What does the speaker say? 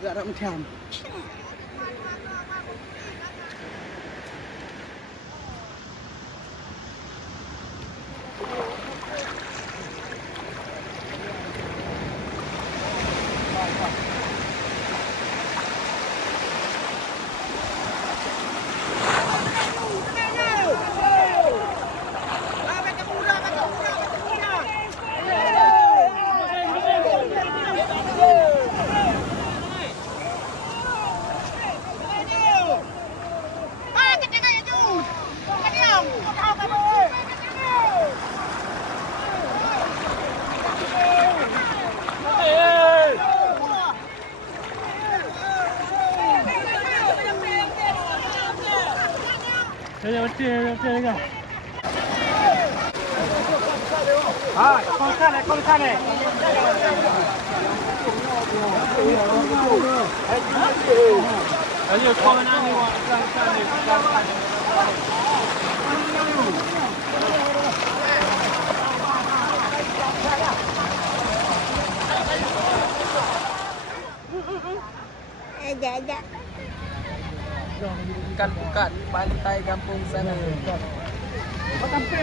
agak nak macam. Betul. Ah, kau sana. Ayo kau nak ni wak sana. Ada. Bukan pantai kampung sana. Makan pe.